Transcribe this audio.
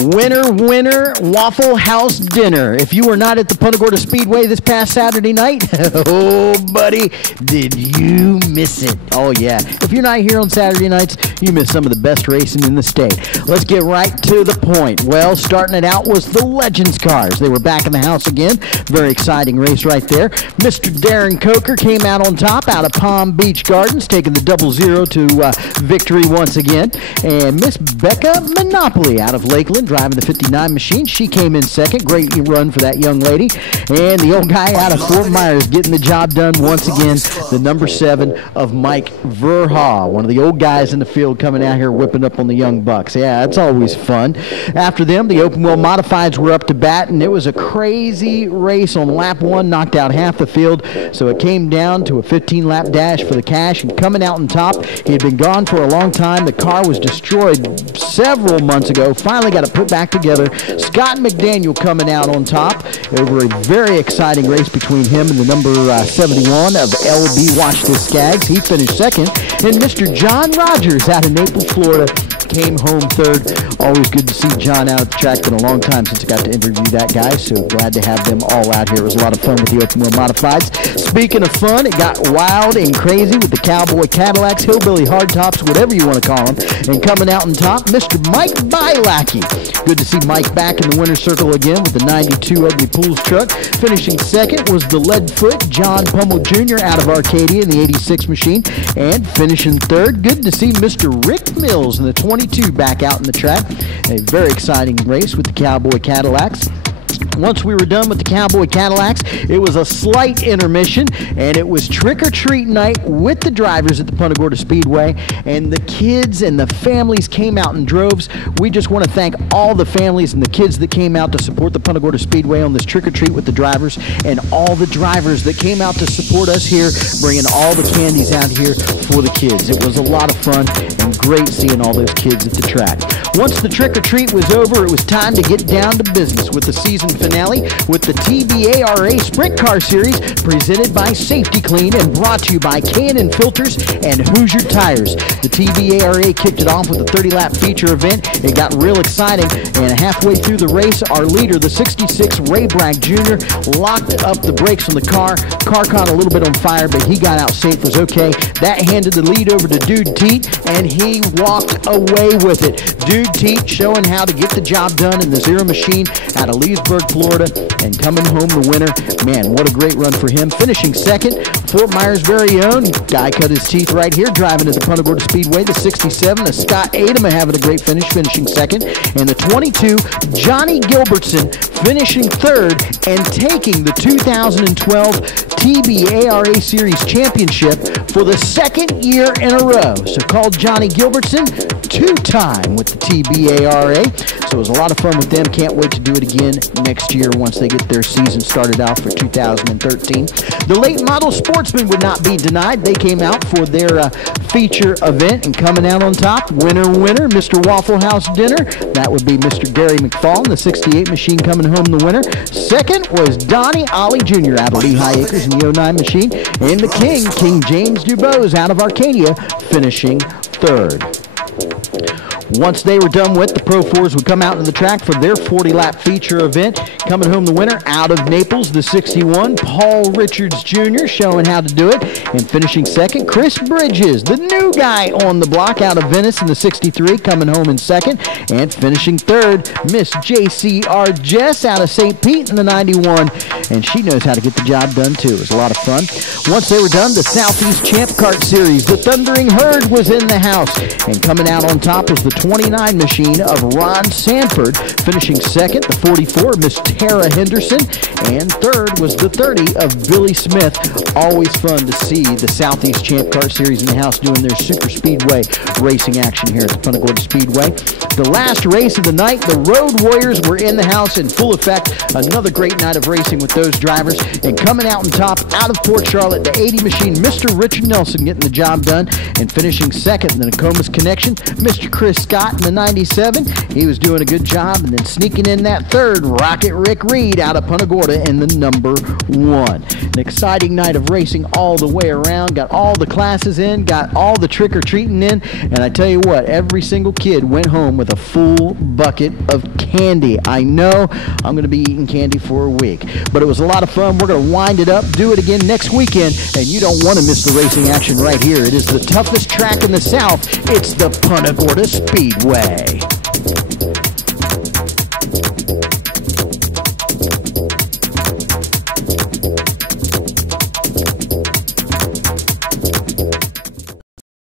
Winner, winner, Waffle House dinner. If you were not at the Punta Gorda Speedway this past Saturday night, oh, buddy, did you miss it? Oh, yeah. If you're not here on Saturday nights, you miss some of the best racing in the state. Let's get right to the point. Well, starting it out was the Legends cars. They were back in the house again. Very exciting race right there. Mr. Darren Coker came out on top out of Palm Beach Gardens, taking the 00 to victory once again. And Miss Becca Monopoly out of Lakeland, driving the 59 machine. She came in second. Great run for that young lady. And the old guy out of Fort Myers getting the job done once again. The number 7 of Mike Verha, one of the old guys in the field coming out here whipping up on the young bucks. Yeah, it's always fun. After them, the open wheel modifieds were up to bat, and it was a crazy race on lap 1, knocked out half the field. So it came down to a 15-lap dash for the cash, and coming out on top, he had been gone for a long time. The car was destroyed several months ago. Finally got it put back together. Scott McDaniel coming out on top over a very exciting race between him and the number 71 of LB Watch the Skags. He finished second. And Mr. John Rogers out of Naples, Florida, came home third. Always good to see John out at the track. Been a long time since I got to interview that guy, so glad to have them all out here. It was a lot of fun with the open wheel modifieds. Speaking of fun, it got wild and crazy with the Cowboy Cadillacs, Hillbilly Hardtops, whatever you want to call them. And coming out on top, Mr. Mike Bilackey. Good to see Mike back in the winner's circle again with the 92 Ugly Pools truck. Finishing second was the Leadfoot John Pummel Jr. out of Arcadia in the 86 machine. And finishing third, good to see Mr. Rick Mills in the 22 back out in the track. A very exciting race with the Cowboy Cadillacs. Once we were done with the Cowboy Cadillacs, it was a slight intermission, and it was trick-or-treat night with the drivers at the Punta Gorda Speedway, and the kids and the families came out in droves. We just want to thank all the families and the kids that came out to support the Punta Gorda Speedway on this trick-or-treat with the drivers, and all the drivers that came out to support us here, bringing all the candies out here for the kids. It was a lot of fun and great seeing all those kids at the track. Once the trick-or-treat was over, it was time to get down to business with the season finale with the TBARA Sprint Car Series presented by Safety Clean and brought to you by K&N Filters and Hoosier Tires. The TBARA kicked it off with a 30-lap feature event. It got real exciting, and halfway through the race, our leader, the 66 Ray Bragg Jr., locked up the brakes on the car. Car caught a little bit on fire, but he got out safe, was okay. That handed the lead over to Dude Teat, and he walked away with it. Dude Teat showing how to get the job done in the Zero machine out of Leesburg, Florida, and coming home the winner. Man, what a great run for him. Finishing second, Fort Myers' very own guy cut his teeth right here, driving at the Punta Gorda Speedway, the 67, the Scott Adama having a great finish, finishing second, and the 22, Johnny Gilbertson, finishing third and taking the 2012 TBARA Series Championship for the second year in a row. So called Johnny Gilbertson, two-time with the TBARA. So it was a lot of fun with them. Can't wait to do it again next year once they get their season started out for 2013. The late model sportsmen would not be denied. They came out for their feature event, and coming out on top, winner, Mr. Waffle House dinner. That would be Mr. Gary McFall, the 68 machine, coming home the winner. Second was Donnie Ollie Jr. out of Lehigh Acres in the 09 machine. And the King James Dubose out of Arcadia, finishing third. Once they were done with, the Pro 4s would come out to the track for their 40-lap feature event. Coming home the winner out of Naples, the 61, Paul Richards Jr., showing how to do it. And finishing second, Chris Bridges, the new guy on the block out of Venice in the 63, coming home in second. And finishing third, Miss J.C.R. Jess out of St. Pete in the 91. And she knows how to get the job done, too. It was a lot of fun. Once they were done, the Southeast Champ Kart Series, the Thundering Herd was in the house. And coming out on top was the 29 machine of Ron Sanford, finishing second, the 44, Miss Tara Henderson, and third was the 30 of Billy Smith. Always fun to see the Southeast Champ Kart Series in the house doing their super speedway racing action here at the Punta Gorda Speedway. The last race of the night, the Road Warriors were in the house in full effect. Another great night of racing with those drivers. And coming out on top, out of Port Charlotte, the 80 machine, Mr. Richard Nelson getting the job done. And finishing second in the Nokomis Connection, Mr. Chris Scott in the 97. He was doing a good job. And then sneaking in that third, Rocket Rick Reed out of Punta Gorda in the number 1. An exciting night of racing all the way around. Got all the classes in, got all the trick-or-treating in. And I tell you what, every single kid went home with a full bucket of candy. I know I'm going to be eating candy for a week. But it was a lot of fun. We're going to wind it up, do it again next weekend. And you don't want to miss the racing action right here. It is the toughest track in the South. It's the Punta Gorda Speedway.